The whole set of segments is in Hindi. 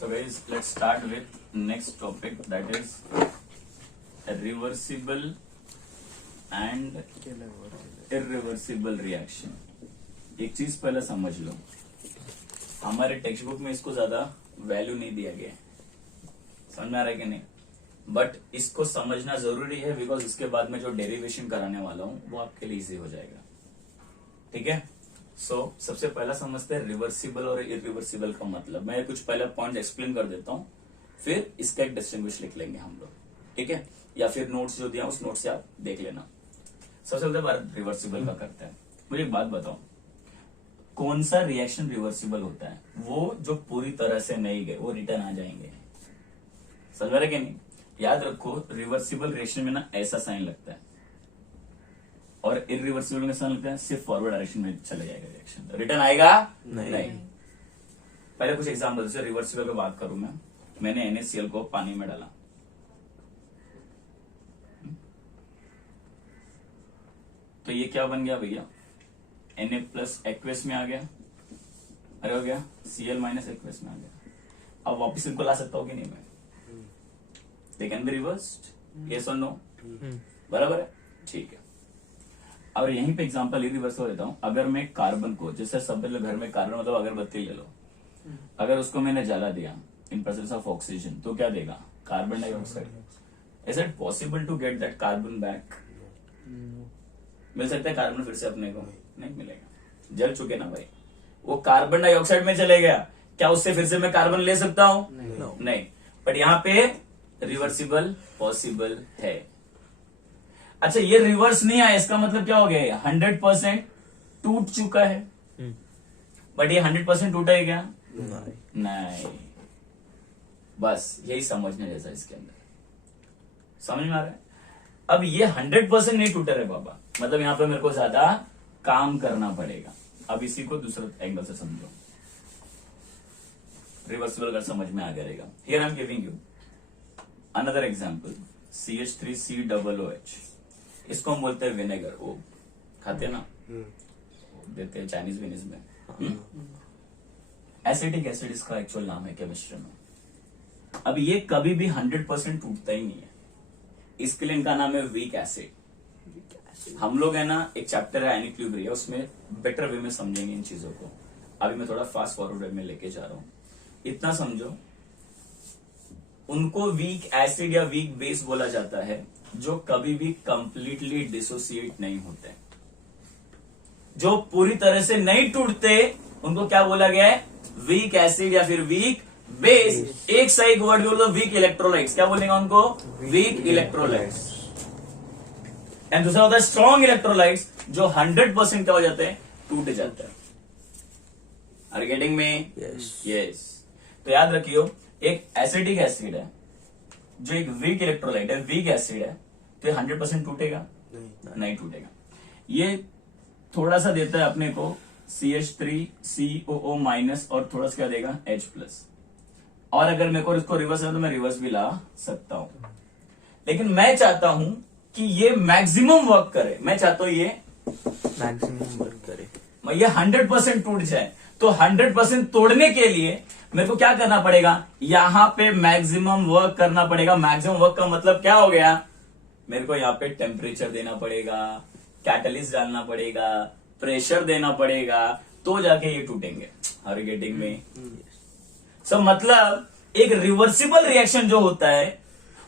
So guys, let's start with next topic, that is reversible and irreversible reaction. एक चीज पहले समझ लो, हमारे टेक्स्ट बुक में इसको ज्यादा वैल्यू नहीं दिया गया है, समझ में आ रहा है कि नहीं? बट इसको समझना जरूरी है बिकॉज इसके बाद में जो डेरिवेशन कराने वाला हूं वो आपके लिए इजी हो जाएगा. ठीक है. सो सबसे पहला समझते हैं रिवर्सिबल और इरिवर्सिबल का मतलब. मैं कुछ पहले पॉइंट एक्सप्लेन कर देता हूं, फिर इसका एक डिस्टिंग्विश लिख लेंगे हम लोग. ठीक है. या फिर नोट्स जो दिया उस नोट से आप देख लेना. सबसे पहले बात रिवर्सिबल का करते हैं. मुझे एक बात बताओ, कौन सा रिएक्शन रिवर्सिबल होता है? वो जो पूरी तरह से नहीं गए वो रिटर्न आ जाएंगे. समझ रहे कि नहीं? याद रखो, रिवर्सिबल रिएक्शन में ना ऐसा साइन लगता है और इरिवर्सिबल में साइन लगता है सिर्फ फॉरवर्ड डायरेक्शन में चले जाएगा रिएक्शन. रिटर्न आएगा नहीं. पहले कुछ एग्जाम्पल से रिवर्सिबल की बात करूं मैं. मैंने NaCl को पानी में डाला, तो ये क्या बन गया भैया? Na प्लस एक्वेस में आ गया. अरे हो गया Cl माइनस एक्वेस में आ गया. अब वापस इनको ला सकता हूं कि नहीं मैं? They can be reversed, yes or no? बराबर है. ठीक है. और यहीं पे एग्जांपल इरिवर्सिबल देता हूं. अगर मैं कार्बन को, जैसे सब घर में कार्बन मतलब अगरबत्ती ले लो, अगर उसको मैंने जला दिया इन प्रेजेंस ऑफ ऑक्सीजन तो क्या देगा? Carbon dioxide. Is it possible to get that carbon back? मिल सकता है कार्बन फिर से अपने को? नहीं मिलेगा. जल चुके ना भाई, वो कार्बन डाइऑक्साइड में चले गया. क्या उससे फिर से मैं कार्बन ले सकता हूं? नहीं. बट यहाँ पे रिवर्सिबल पॉसिबल है. अच्छा, ये रिवर्स नहीं आया, इसका मतलब क्या हो गया? 100% टूट चुका है. बट ये 100% टूटा है क्या? नहीं. बस यही समझने जैसा इसके अंदर. समझ में आ रहा है? अब ये 100% नहीं टूटा है बाबा, मतलब यहां पे मेरे को ज्यादा काम करना पड़ेगा. अब इसी को दूसरे एंगल से समझो. रिवर्सिबल अगर समझ में आ गया. Here I am giving you another example. CH3COOH, इसको हम बोलते हैं विनेगर. वो खाते हैं ना, देते हैं चाइनीज विनीज में. एसिटिक एसिड इसका एक्चुअल नाम है केमिस्ट्री में. अब ये कभी भी 100% टूटता ही नहीं है, इसके लिए इनका नाम है वीक एसिड. हम लोग है ना, एक चैप्टर है एनिक्लिब्रिया, उसमें बेटर वे में समझेंगे इन चीजों को. अभी मैं थोड़ा फास्ट फॉरवर्ड वे में लेके जा रहा हूं. इतना समझो, उनको वीक एसिड या वीक बेस बोला जाता है जो कभी भी कंप्लीटली डिसोसिएट नहीं होते, जो पूरी तरह से नहीं टूटते. उनको क्या बोला गया है? वीक एसिड या फिर वीक बेस. एक सही वर्ड बोलो, वीक इलेक्ट्रोलाइट्स. क्या बोलेंगे उनको? Weak electrolytes. एंड दूसरा होता है स्ट्रॉन्ग इलेक्ट्रोलाइट्स, जो 100% क्या हो जाते हैं? टूट जाते हैं. आर गेटिंग में? यस. तो याद रखियो, एक एसिडिक एसिड है जो एक वीक इलेक्ट्रोलाइट है, वीक एसिड है, तो ये 100% टूटेगा? नहीं टूटेगा. ये थोड़ा सा देता है अपने को CH3COO माइनस और थोड़ा सा क्या देगा? H plus. और अगर मेरे को इसको रिवर्स है तो मैं रिवर्स भी ला सकता हूं. लेकिन मैं चाहता हूं कि ये मैक्सिमम वर्क करे. मैं चाहता हूं ये मैक्सिमम वर्क करे, ये 100% टूट जाए. तो 100% तोड़ने के लिए मेरे को क्या करना पड़ेगा? यहां पे मैक्सिमम वर्क करना पड़ेगा. मैक्सिमम वर्क का मतलब क्या हो गया? मेरे को यहाँ पे टेम्परेचर देना पड़ेगा, कैटलिस्ट डालना पड़ेगा, प्रेशर देना पड़ेगा, तो जाके ये टूटेंगे. आर गेटिंग में? सो मतलब एक रिवर्सिबल रिएक्शन जो होता है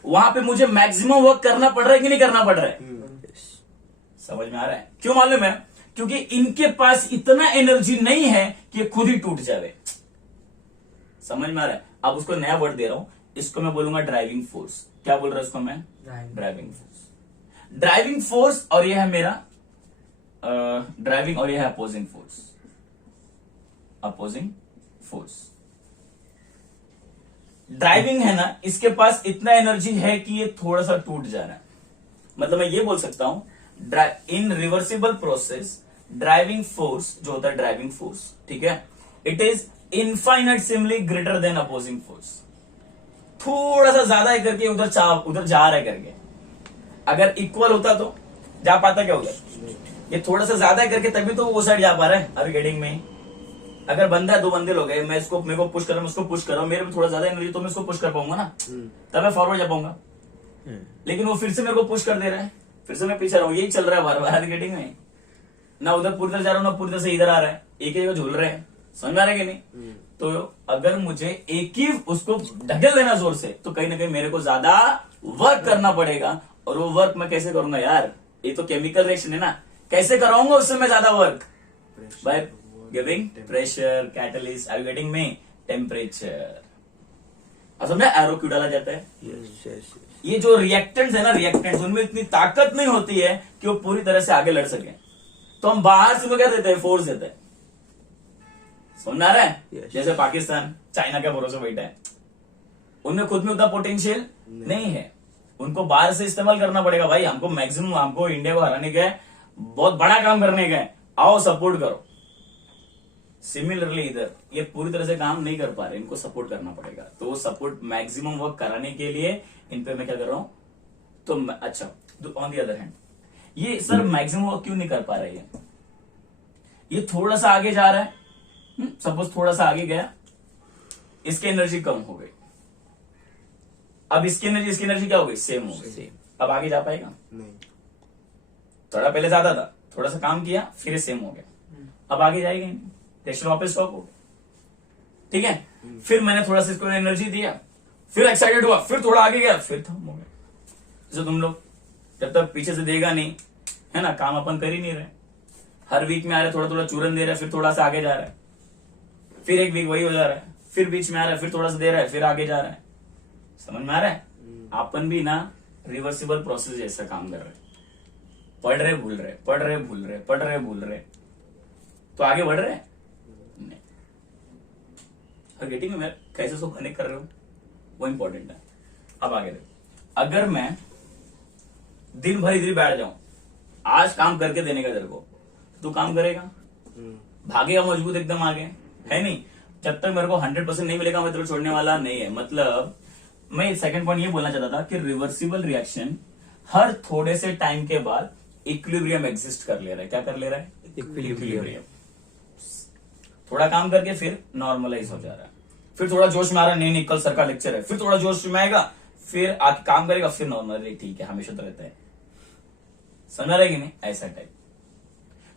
वहां पे मुझे मैक्सिमम वर्क करना पड़ रहा है कि नहीं करना पड़ रहा है? समझ में आ रहा है? क्यों मालूम है? क्योंकि इनके पास इतना एनर्जी नहीं है कि ये खुद ही टूट जाए. समझ में आ रहा है? अब उसको नया वर्ड दे रहा हूं, इसको मैं बोलूंगा ड्राइविंग फोर्स. क्या बोल रहा है इसको मैं? Driving force. ड्राइविंग फोर्स और ये है मेरा ड्राइविंग, और ये है opposing force. Opposing force. Driving है ना, इसके पास इतना एनर्जी है कि ये थोड़ा सा टूट जा रहा है. मतलब मैं ये बोल सकता हूं, इन रिवर्सिबल प्रोसेस ड्राइविंग फोर्स जो होता है, ड्राइविंग फोर्स, ठीक है, it is infinitely greater than opposing force. थोड़ा सा ज्यादा है करके उधर जा रहा है करके. अगर इक्वल होता तो जा पाता क्या उधर? ये थोड़ा सा ज्यादा है करके तभी तो वो साइड जा पा रहा है. आर गेटिंग में? अगर बंदा है, दो बंदे लोग हैं, मैं इसको मेरे को पुश कर रहा हूँ, उसको पुश कर रहा हूँ, मेरे में थोड़ा ज्यादा एनर्जी तो मैं इसको पुश कर पाऊंगा ना, तब मैं फॉरवर्ड जा पाऊंगा। लेकिन वो फिर से मेरे को पुश कर दे रहा है, फिर से मैं पीछे रहा हूँ, यही चल रहा है बार बार गेटिंग में। ना उधर पूरी तरह जा रहा हूँ, ना पूरी तरह से इधर आ रहा है, एक ही जगह झूल रहे हैं। समझ में आ रहा है कि नहीं? तो अगर मुझे एक ही उसको ढकेल देना जोर से, तो कहीं ना कहीं मेरे को ज्यादा वर्क करना पड़ेगा। और वो वर्क मैं कैसे करूंगा यार? ये तो केमिकल रिएक्शन है ना, कैसे कराऊंगा उससे मैं ज्यादा work? By giving pressure, catalyst, are you getting me? Temperature. अब समझा एरो क्यों डाला जाता है? यस यस ये जो रिएक्टेंट्स है ना, रिएक्टेंट्स, उनमें इतनी ताकत नहीं होती है कि वो पूरी तरह से आगे लड़ सके, तो हम बाहर से क्या देते हैं? फोर्स देते हैं। समझ आ रहा है? Yes. जैसे पाकिस्तान चाइना के भरोसे बैठा है, उनमें खुद में उतना पोटेंशियल नहीं है, उनको बाहर से इस्तेमाल करना पड़ेगा। भाई हमको मैक्सिमम, हमको इंडिया को हराने का है, बहुत बड़ा काम करने का है, आओ सपोर्ट करो। सिमिलरली इधर ये पूरी तरह से काम नहीं कर पा रहे, इनको सपोर्ट करना पड़ेगा। तो वो सपोर्ट मैक्सिमम वर्क कराने के लिए इन पे मैं क्या कर रहा हूं? तो अच्छा, ऑन दी अदर हैंड ये सर मैक्सिमम वर्क क्यों नहीं कर पा रहे हैं? ये थोड़ा सा आगे जा रहा है, सपोज थोड़ा सा आगे गया, इसकी एनर्जी कम हो गई, अब इसकी एनर्जी क्या हो गई? सेम हो गई। सेम। अब आगे जा पाएगा? नहीं। थोड़ा पहले ज्यादा था, थोड़ा सा काम किया, फिर सेम हो गया, अब आगे जाएगा नहीं, टेक्सचर वापस स्टॉप हो गया। ठीक है, फिर मैंने थोड़ा सा इसको एनर्जी दिया, फिर एक्साइटेड हुआ, फिर थोड़ा आगे गया, फिर थम हो गया। जैसे तुम लोग जब तक पीछे से देगा नहीं है ना, काम अपन कर ही नहीं रहे, हर वीक में आ रहे, थोड़ा थोड़ा चूरन दे रहा है, फिर थोड़ा सा आगे जा रहा है, फिर एक वीक वही हो जा रहा है, फिर बीच में आ रहा है, फिर थोड़ा सा दे रहा है, फिर आगे जा रहा है। समझ में आ रहा है? अपन भी ना रिवर्सिबल प्रोसेस जैसा काम कर रहे हैं, पढ़ रहे भूल रहे, पढ़ रहे भूल रहे, पढ़ रहे भूल रहे, तो आगे बढ़ रहे हैं नहीं। गेटिंग में कैसे उसको कनेक्ट कर रहे हो, वो इंपॉर्टेंट है। अब आगे देखो, अगर मैं दिन भर इधर बैठ जाऊं, आज काम करके देने का तेरे को, तू काम करेगा? भागेगा मजबूत एकदम आगे, है नहीं? जब तक मेरे को 100% नहीं मिलेगा, मैं तेरे को छोड़ने वाला नहीं है। मतलब मैं सेकंड पॉइंट ये बोलना चाहता था कि रिवर्सिबल रिएक्शन हर थोड़े से टाइम के बाद इक्विलिब्रियम एग्जिस्ट कर ले रहा है। क्या कर ले रहा है? इक्विलिब्रियम। थोड़ा काम करके फिर नॉर्मलाइज हो जा रहा है, फिर थोड़ा जोश में आ रहा है, नहीं नहीं कल सर का लेक्चर है, फिर थोड़ा जोश में आएगा, फिर आके काम करेगा, फिर नॉर्मल, ठीक है, हमेशा तो रहता है। समझ रहेगी नहीं? ऐसा टाइप।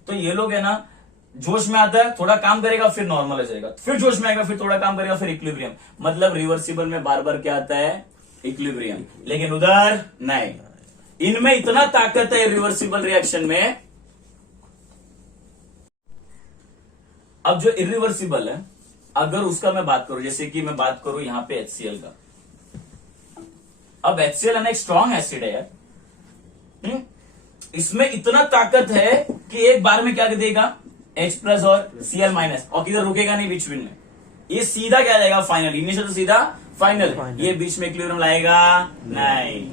तो ये लोग है ना, जोश में आता है, थोड़ा काम करेगा, फिर नॉर्मल हो जाएगा, फिर जोश में आएगा, फिर थोड़ा काम करेगा, फिर इक्विलिब्रियम। मतलब रिवर्सिबल में बार बार क्या आता है? इक्विलिब्रियम। लेकिन उधर नहीं, इनमें इतना ताकत है रिवर्सिबल रिएक्शन में। अब जो इरिवर्सिबल है, अगर उसका मैं बात करूं, जैसे कि मैं बात करूं यहां पे HCl का, अब HCl है ना एक स्ट्रॉन्ग एसिड है यार, इसमें इतना ताकत है कि एक बार में क्या देगा? H+ और Cl-, और किधर रुकेगा नहीं बीच में, ये सीधा क्या जाएगा? फाइनल। इनिशियल तो सीधा फाइनल, ये बीच में इक्विलिब्रियम लाएगा नहीं।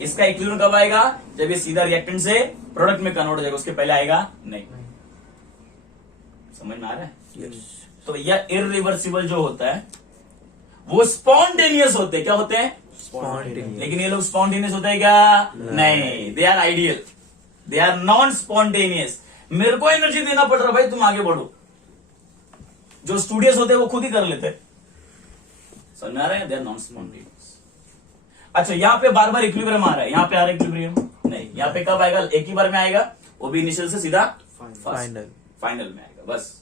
इसका इक्विलिब्रियम कब आएगा? जब ये सीधा रिएक्टेंट से प्रोडक्ट में कन्वर्ट हो जाएगा, उसके पहले आएगा नहीं। समझ में आ रहा है? यस। तो यह इरिवर्सिबल जो होता है वो स्पॉन्टेनियस होते हैं। क्या होते हैं? स्पॉन्टेनियस। लेकिन ये लोग स्पॉन्टेनियस होते हैं क्या? नहीं, they are ideal, they are non spontaneous. मेरे को एनर्जी देना पड़ रहा, भाई तुम आगे बढ़ो। जो स्टूडियस होते हैं वो खुद ही कर लेते हैं। समझ में आ रहा है? They are non spontaneous. अच्छा, यहाँ पे बार बार इक्विलिब्रियम आ रहा है, यहाँ पे आ रहा है इक्विलिब्रियम नहीं, यहाँ पे कब आएगा? एक ही बार में आएगा, वो भी इनिशियल से सीधा फाइनल। फाइनल में आएगा बस।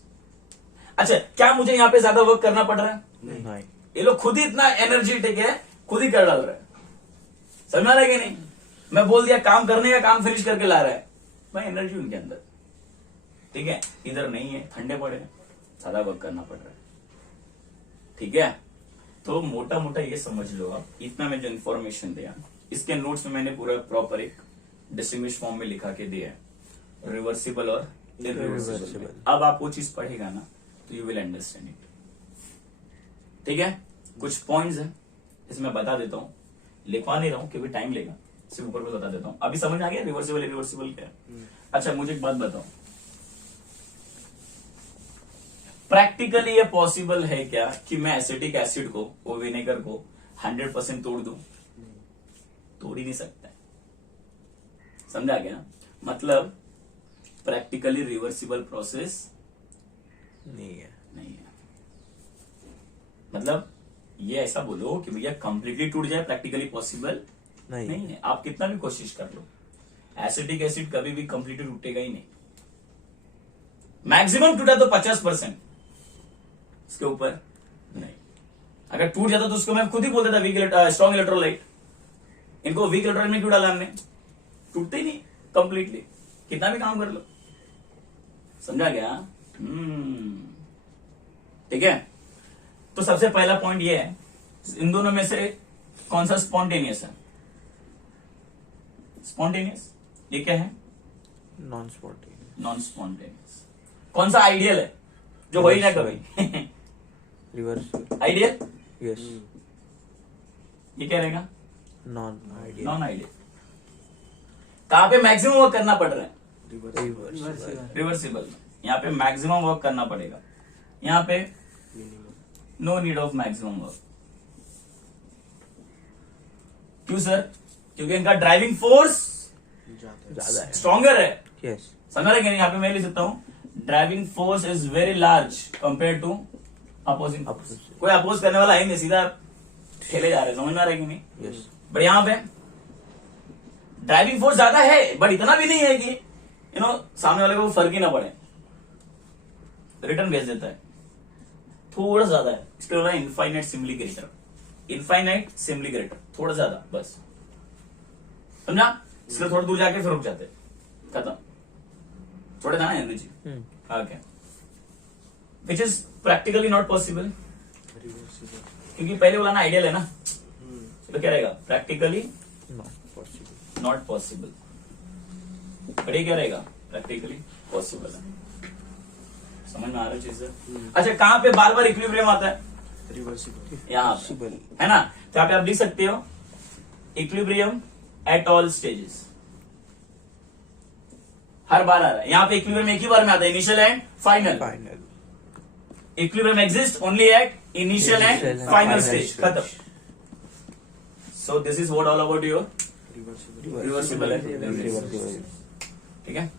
अच्छा, क्या मुझे यहाँ पे ज्यादा वर्क करना पड़ रहा है? नहीं। ये लोग खुद ही इतना एनर्जेटिक है, खुद ही कर डाल रहे हैं। समझ में आ रहा है कि नहीं? मैं बोल दिया काम करने का, काम फिनिश करके ला रहा है, भाई एनर्जी उनके अंदर। ठीक है, इधर नहीं है, ठंडे पड़े हैं, ज्यादा वर्क करना पड़ रहा है। ठीक है, तो मोटा मोटा ये समझ लो आप, इतना मैं जो इन्फॉर्मेशन दिया, इसके नोट्स में मैंने पूरा प्रॉपर एक डिस्टिंग्विश फॉर्म में लिखा के दिया है, रिवर्सिबल और इरिवर्सिबल। अब आप वो चीज पढ़ेगा ना तो यू विल अंडरस्टैंड इट। ठीक है, कुछ पॉइंट्स हैं इसमें बता देता हूं, लिखवा नहीं रहा हूं क्योंकि टाइम लेगा, सिर्फ ऊपर को बता देता हूं। अभी समझ आ गया रिवर्सिबल इरिवर्सिबल क्या है? अच्छा, मुझे एक बात बताओ, प्रैक्टिकली ये पॉसिबल है क्या कि मैं एसिटिक एसिड को, वो विनेगर को 100% तोड़ दूं? तोड़ ही नहीं सकता है। समझा गया? मतलब प्रैक्टिकली रिवर्सिबल प्रोसेस नहीं है. नहीं है. मतलब ये ऐसा बोलो कि भैया कंप्लीटली टूट जाए, प्रैक्टिकली पॉसिबल नहीं. नहीं है. आप कितना भी कोशिश कर लो, एसिटिक एसिड कभी भी कंप्लीटली टूटेगा ही नहीं. मैक्सिमम टूटा तो 50%, इसके ऊपर नहीं. अगर टूट जाता तो उसको मैं खुद ही बोल देता वीक स्ट्रॉन्ग इलेक्ट्रोलाइट. इनको वीक इलेक्ट्रोलाइट में क्यों डाला हमने? टूटते ही नहीं कंप्लीटली, कितना भी काम कर लो. समझा गया? ठीक है. तो सबसे पहला पॉइंट ये है, इन दोनों में से कौन सा स्पॉन्टेनियस है? स्पॉन्टेनियस. ये क्या है? Non spontaneous. Non spontaneous. कौन सा आइडियल है जो हो ही ना कभी? रिवर्सिबल. आइडियल. यस. ये क्या रहेगा? Non ideal. Non ideal. कहां पे मैक्सिमम वर्क करना पड़ रहा है? रिवर्सिबल. रिवर्सिबल. यहाँ पे मैक्सिमम वर्क करना पड़ेगा. यहाँ पे no need of maximum work. क्यों सर? क्योंकि इनका ड्राइविंग फोर्स ज्यादा है. स्ट्रॉन्गर है. यस. समझ रहे? यहाँ पे मैं लिख सकता हूँ driving force is very large compare to opposing. कोई अपोज करने वाला है नहीं, सीधा खेले जा रहे. समझ में आ रहा है कि नहीं? यस. बट यहाँ पे ड्राइविंग फोर्स ज्यादा है, बट इतना भी नहीं है कि सामने वाले को फर्क ही ना पड़े, रिटर्न भेज देता है. थोड़ा ज्यादा है. इसके बोला infinite simply greater. Infinite simply greater, थोड़ा ज्यादा बस. समझा? इसलिए थोड़ा दूर जाके फिर रुक जाते. खत्म. थोड़े था ना energy. Okay. Which is practically not possible, क्योंकि पहले बोला ना आइडियल है ना. तो क्या रहेगा? Practically not possible. Not possible. But ये क्या रहेगा? प्रैक्टिकली पॉसिबल है. समझ में आ रहा है चीज? अच्छा, कहां पे बार बार इक्विलिब्रियम आता है? यहाँ पे, है ना. तो यहाँ पे आप लिख सकते हो इक्विलिब्रियम एट ऑल स्टेजेस. हर बार आ रहा है. यहाँ पे इक्विलिब्रियम एक ही बार में आता है, initial and final. Final. Equilibrium exist only at initial and Initial and final final stage. stage. खत्म. So this is what all about your reversible. Reversible. ठीक है.